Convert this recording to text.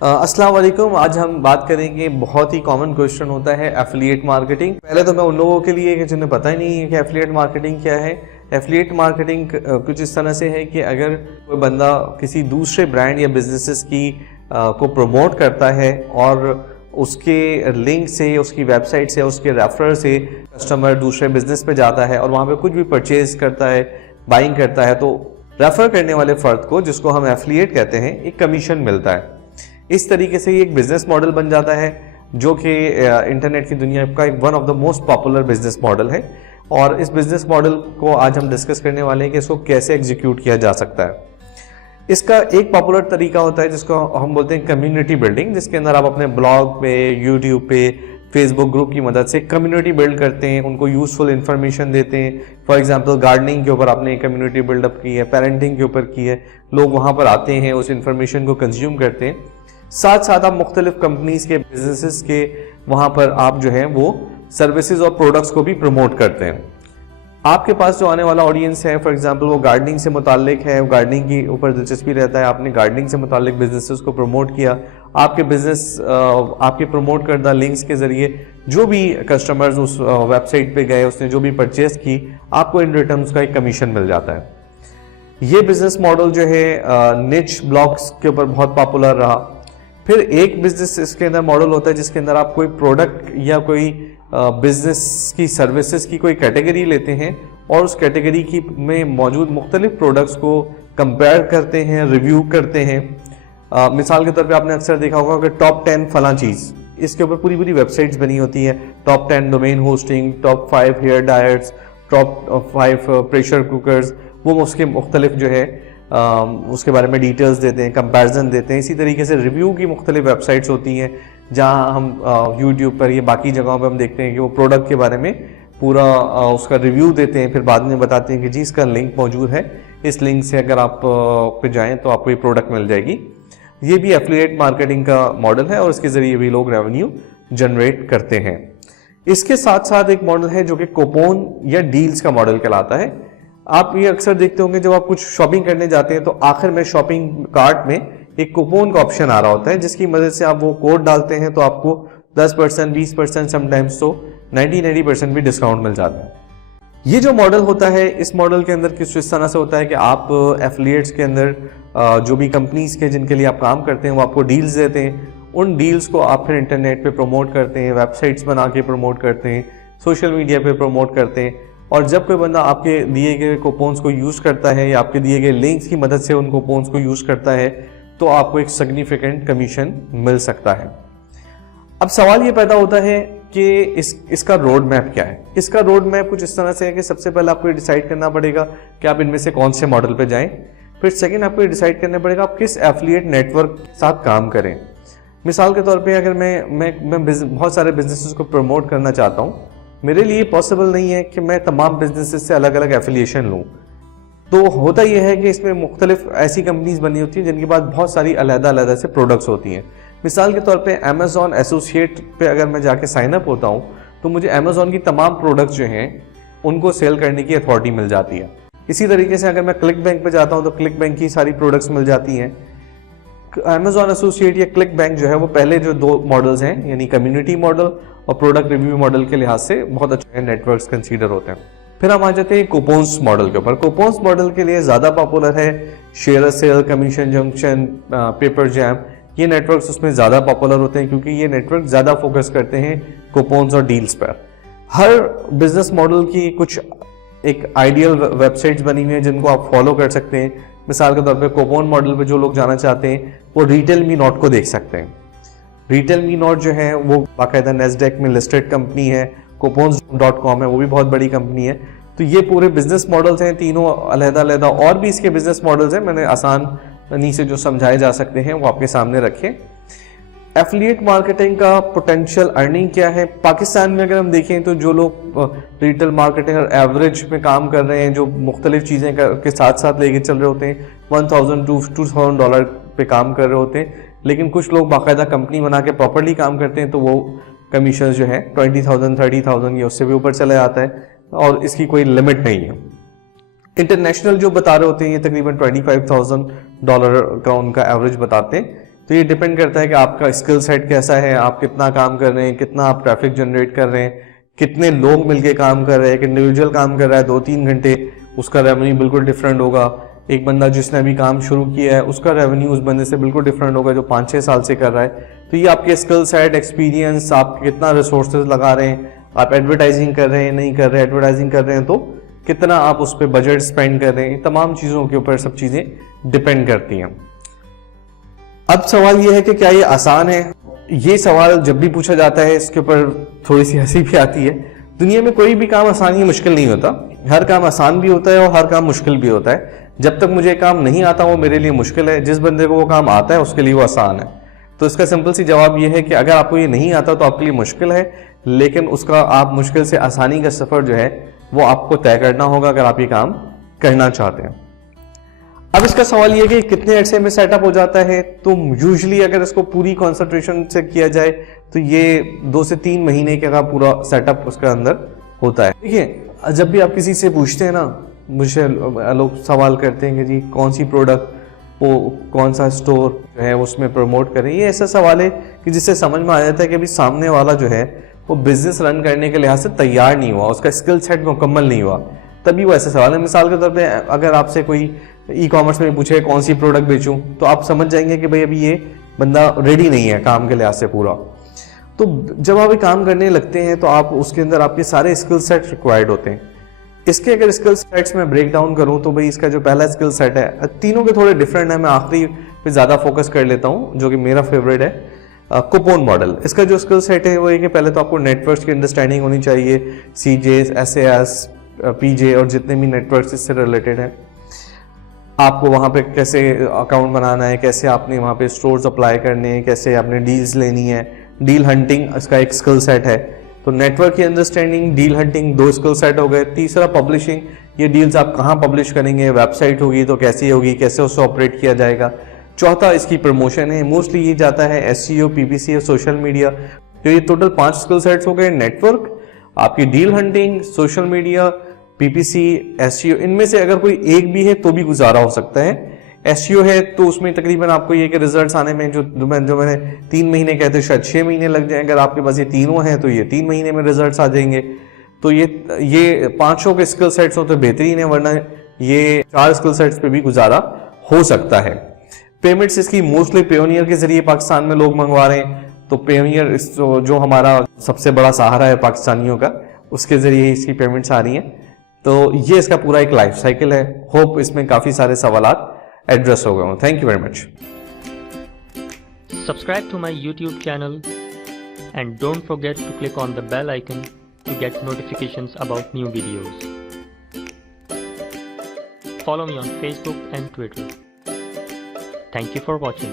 अस्सलाम वालेकुम। आज हम बात करेंगे, बहुत ही कॉमन क्वेश्चन होता है एफिलिएट मार्केटिंग। पहले तो मैं उन लोगों के लिए कि जिन्हें पता ही नहीं है कि एफिलिएट मार्केटिंग क्या है। एफिलिएट मार्केटिंग कुछ इस तरह से है कि अगर कोई बंदा किसी दूसरे ब्रांड या बिजनेसेस की को प्रमोट करता है और उसके लिंक से, उसकी वेबसाइट से, उसके रेफरल से कस्टमर दूसरे बिजनेस पे जाता है और वहाँ पे कुछ भी परचेज करता है, बाइंग करता है, तो रेफर करने वाले फर्द को, जिसको हम एफिलिएट कहते हैं, एक कमीशन मिलता है। इस तरीके से ये एक बिजनेस मॉडल बन जाता है जो कि इंटरनेट की दुनिया का एक one of the most popular business model है। और इस बिजनेस मॉडल को आज हम डिस्कस करने वाले हैं कि इसको कैसे एग्जीक्यूट किया जा सकता है। इसका एक पॉपुलर तरीका होता है जिसको हम बोलते हैं कम्युनिटी बिल्डिंग, जिसके अंदर आप अपने ब्लॉग पे, यूट्यूब पे, फेसबुक ग्रुप की मदद से कम्युनिटी बिल्ड करते हैं, उनको यूजफुल इंफॉर्मेशन देते हैं। फॉर एग्जांपल गार्डनिंग के ऊपर आपने कम्युनिटी बिल्डअप की है, पेरेंटिंग के ऊपर की है, लोग वहाँ पर आते हैं, उस इंफॉर्मेशन को कंज्यूम करते हैं। साथ साथ आप मुख्तलिफ कंपनीज के, बिजनेसेस के वहाँ पर आप जो है वो सर्विसेज और प्रोडक्ट्स को भी प्रमोट करते हैं। आपके पास जो आने वाला ऑडियंस है, फॉर एग्जांपल वो गार्डनिंग से मुतालिक है, गार्डनिंग के ऊपर दिलचस्पी रहता है, आपने गार्डनिंग से मुतालिक बिजनेसेस को प्रमोट किया, आपके बिजनेस आपके प्रमोट करदा लिंक्स के जरिए जो भी कस्टमर्स उस वेबसाइट पे गए, उसने जो भी परचेज की, आपको इन रिटर्न का एक कमीशन मिल जाता है। ये बिजनेस मॉडल जो है निच ब्लॉग्स के ऊपर बहुत पॉपुलर रहा। फिर एक बिजनेस इसके अंदर मॉडल होता है जिसके अंदर आप कोई प्रोडक्ट या कोई बिजनेस की सर्विसेज की कोई कैटेगरी लेते हैं और उस कैटेगरी की में मौजूद मुख्तलिफ प्रोडक्ट्स को कंपेयर करते हैं, रिव्यू करते हैं। मिसाल के तौर पे आपने अक्सर देखा होगा कि टॉप 10 फला चीज़, इसके ऊपर पूरी पूरी वेबसाइट्स बनी होती है। Top 10 domain hosting, top 5 hair dryers, top 5 pressure cookers, वो उसके मुख्तलिफ जो है उसके बारे में डिटेल्स देते हैं, कंपैरिजन देते हैं। इसी तरीके से रिव्यू की मुख्तलिफ वेबसाइट्स होती हैं जहां हम यूट्यूब पर या बाकी जगहों पर हम देखते हैं कि वो प्रोडक्ट के बारे में पूरा उसका रिव्यू देते हैं, फिर बाद में बताते हैं कि जी इसका लिंक मौजूद है, इस लिंक से अगर आप पे जाएं तो आपको ये प्रोडक्ट मिल जाएगी। ये भी एफिलिएट मार्केटिंग का मॉडल है और इसके जरिए भी लोग रेवेन्यू जनरेट करते हैं। इसके साथ साथ एक मॉडल है जो कि कूपन या डील्स का मॉडल कहलाता है। आप ये अक्सर देखते होंगे जब आप कुछ शॉपिंग करने जाते हैं तो आखिर में शॉपिंग कार्ट में एक कूपन का ऑप्शन आ रहा होता है, जिसकी मदद से आप वो कोड डालते हैं तो आपको 10%, 20%, समटाइम्स तो 90% भी डिस्काउंट मिल जाता है। ये जो मॉडल होता है, इस मॉडल के अंदर किस इस तरह से होता है कि आप एफिलिएट्स के अंदर जो भी कंपनीज के जिनके लिए आप काम करते हैं वो आपको डील्स देते हैं। उन डील्स को आप फिर इंटरनेट पे प्रमोट करते हैं, वेबसाइट्स बना के प्रमोट करते हैं, सोशल मीडिया पे प्रमोट करते हैं। और जब कोई बंदा आपके दिए गए कूपन्स को यूज़ करता है या आपके दिए गए लिंक्स की मदद से उन कूपन्स को यूज़ करता है तो आपको एक सिग्निफिकेंट कमीशन मिल सकता है। अब सवाल ये पैदा होता है कि इसका रोड मैप क्या है। इसका रोड मैप कुछ इस तरह से है कि सबसे पहले आपको डिसाइड करना पड़ेगा कि आप इनमें से कौन से मॉडल पे जाएं। फिर सेकंड आपको डिसाइड करना पड़ेगा आप किस एफिलिएट नेटवर्क के साथ काम करें। मिसाल के तौर पे अगर मैं बहुत सारे बिजनेसेस को प्रमोट करना चाहता हूँ, मेरे लिए पॉसिबल नहीं है कि मैं तमाम बिजनेसेस से अलग अलग एफिलिएशन लूँ। तो होता यह है कि इसमें मुख्तलिफ ऐसी कंपनीज बनी होती हैं जिनके पास बहुत सारी अलग-अलग से प्रोडक्ट्स होती हैं। मिसाल के तौर पे अमेजॉन एसोसिएट पे अगर मैं जाके साइन अप होता हूँ तो मुझे अमेजॉन की तमाम प्रोडक्ट्स जो हैं उनको सेल करने की अथॉरिटी मिल जाती है। इसी तरीके से अगर मैं क्लिक बैंक पे जाता हूँ तो क्लिक बैंक की सारी प्रोडक्ट्स मिल जाती हैं। अमेजॉन एसोसिएट या क्लिक बैंक जो है वो पहले जो दो मॉडल्स हैं, यानी कम्युनिटी मॉडल और प्रोडक्ट रिव्यू मॉडल के लिहाज से बहुत अच्छे नेटवर्क्स कंसीडर होते हैं। फिर हम आ जाते हैं कूपन्स मॉडल के ऊपर। कूपन्स मॉडल के लिए ज़्यादा पॉपुलर है ShareASale, Commission Junction, Pepperjam. ये नेटवर्क्स उसमें ज़्यादा पॉपुलर होते हैं क्योंकि ये नेटवर्क ज़्यादा फोकस करते हैं कूपन्स और डील्स पर। हर बिजनेस मॉडल की कुछ एक आइडियल वेबसाइट्स बनी हुई है जिनको आप फॉलो कर सकते हैं। मिसाल के तौर पे कूपन मॉडल पे जो लोग जाना चाहते हैं वो रिटेल मी नॉट को देख सकते हैं। रिटेल मी नॉट जो है वो बाकायदा नेस्डेक में लिस्टेड कंपनी है, coupons.com है, वो भी बहुत बड़ी कंपनी है। तो ये पूरे बिजनेस मॉडल्स हैं तीनों अलग-अलग, और भी इसके बिजनेस मॉडल्स हैं, मैंने आसानी से जो समझाए जा सकते हैं वो आपके सामने रखे। एफिलिएट मार्केटिंग का पोटेंशियल अर्निंग क्या है पाकिस्तान में अगर हम देखें तो जो लोग रिटेल मार्केटिंग और एवरेज में काम कर रहे हैं, जो मुख्तलिफ चीज़ें के साथ साथ लेके चल रहे होते हैं, $1,000 to $2,000 पे काम कर रहे होते हैं। लेकिन कुछ लोग बाकायदा कंपनी बना के प्रॉपरली काम करते हैं तो वो कमीशन जो है 20,000 30,000 या उससे भी ऊपर चला जाता है और इसकी कोई लिमिट नहीं है। इंटरनेशनल जो बता रहे होते हैं ये तकरीबन $25,000 का उनका एवरेज बताते हैं। तो ये डिपेंड करता है कि आपका स्किल सेट कैसा है, आप कितना काम कर रहे हैं, कितना आप ट्रैफिक जनरेट कर रहे हैं, कितने लोग मिलके काम कर रहे हैं। एक इंडिविजुअल काम कर रहा है 2-3 घंटे, उसका रेवेन्यू बिल्कुल डिफरेंट होगा। एक बंदा जिसने अभी काम शुरू किया है उसका रेवेन्यू उस बंदे से बिल्कुल डिफरेंट होगा जो 5-6 साल से कर रहा है। तो ये आपके स्किल सेट, एक्सपीरियंस, आप कितना रिसोर्सेज लगा रहे हैं, आप एडवर्टाइजिंग कर रहे हैं नहीं कर रहे हैं, एडवर्टाइजिंग कर रहे हैं तो कितना आप उस पर बजट स्पेंड कर रहे हैं, तमाम चीज़ों के ऊपर सब चीज़ें डिपेंड करती हैं। अब सवाल ये है कि क्या ये आसान है? ये सवाल जब भी पूछा जाता है इसके ऊपर थोड़ी सी हंसी भी आती है। दुनिया में कोई भी काम आसान या मुश्किल नहीं होता, हर काम आसान भी होता है और हर काम मुश्किल भी होता है। जब तक मुझे काम नहीं आता वो मेरे लिए मुश्किल है, जिस बंदे को वो काम आता है उसके लिए वो आसान है। तो इसका सिंपल सी जवाब ये है कि अगर आपको ये नहीं आता तो आपके लिए मुश्किल है, लेकिन उसका आप मुश्किल से आसानी का सफर जो है वो आपको तय करना होगा अगर आप ये काम करना चाहते हैं। अब इसका सवाल ये कि कितने अरसे में सेटअप हो जाता है? तो यूजुअली अगर इसको पूरी कंसंट्रेशन से किया जाए तो ये 2 से 3 महीने का पूरा सेटअप उसके अंदर होता है। देखिए, जब भी आप किसी से पूछते हैं ना, मुझे लोग सवाल करते हैं कि जी कौन सी प्रोडक्ट, वो कौन सा स्टोर जो है उसमें प्रमोट करें। ये ऐसा सवाल है कि जिससे समझ में आ जाता है कि अभी सामने वाला जो है वो बिजनेस रन करने के लिहाज से तैयार नहीं हुआ, उसका स्किल सेट मुकम्मल नहीं हुआ, तभी वो ऐसे सवाल है। मिसाल के तौर पे अगर आपसे कोई ई-कॉमर्स में पूछे कौन सी प्रोडक्ट बेचूं, तो आप समझ जाएंगे कि भाई अभी ये बंदा रेडी नहीं है काम के लिहाज से पूरा। तो जब आप ये काम करने लगते हैं तो आप उसके अंदर आपके सारे स्किल सेट रिक्वायर्ड होते हैं। इसके अगर स्किल सेट्स में ब्रेक डाउन करूं तो भाई इसका जो पहला स्किल सेट है, तीनों के थोड़े डिफरेंट है, मैं आखिरी पे ज्यादा फोकस कर लेता हूं जो कि मेरा फेवरेट है, कूपन मॉडल। इसका जो स्किल सेट है वो है कि पहले तो आपको नेटवर्क्स की अंडरस्टैंडिंग होनी चाहिए, CJs, SAS, PJ और जितने भी नेटवर्क्स इससे रिलेटेड हैं। आपको वहाँ पे कैसे अकाउंट बनाना है, कैसे आपने वहाँ पे स्टोर्स अप्लाई करने हैं, कैसे आपने डील्स लेनी है, डील हंटिंग इसका एक स्किल सेट है। तो नेटवर्क की understanding, deal hunting 2 skill set हो गए। तीसरा पब्लिशिंग, ये डील्स आप कहाँ पब्लिश करेंगे, वेबसाइट होगी तो कैसी होगी, कैसे उससे ऑपरेट किया जाएगा। चौथा इसकी प्रमोशन है, मोस्टली ये जाता है SEO, PPC और सोशल मीडिया। तो ये टोटल 5 स्किल सेट्स हो गए। नेटवर्क, आपकी deal hunting, social media, PPC, SEO, इनमें से अगर कोई एक भी है तो भी गुजारा हो सकता है। SEO है तो उसमें तकरीबन आपको ये कि रिजल्ट्स आने में जो मैंने 3 महीने कहते शायद 6 महीने लग जाए। अगर आपके पास ये तीनों हैं तो ये 3 महीने में रिजल्ट्स आ जाएंगे। तो ये 5 के स्किल सेट्स हो तो बेहतरीन है, वरना ये 4 स्किल सेट्स पे भी गुजारा हो सकता है। पेमेंट्स इसकी मोस्टली पेयोनियर के जरिए पाकिस्तान में लोग मंगवा रहे हैं। तो पेयोनियर जो हमारा सबसे बड़ा सहारा है पाकिस्तानियों का, उसके जरिए इसकी पेमेंट्स आ रही हैं। तो ये इसका पूरा एक लाइफ साइकिल है। होप इसमें काफी सारे सवालात एड्रेस हो गए हों। Thank you very much. Subscribe to my YouTube channel and don't forget to click on the bell icon to get notifications about new videos. Follow me on Facebook and Twitter. Thank you for watching.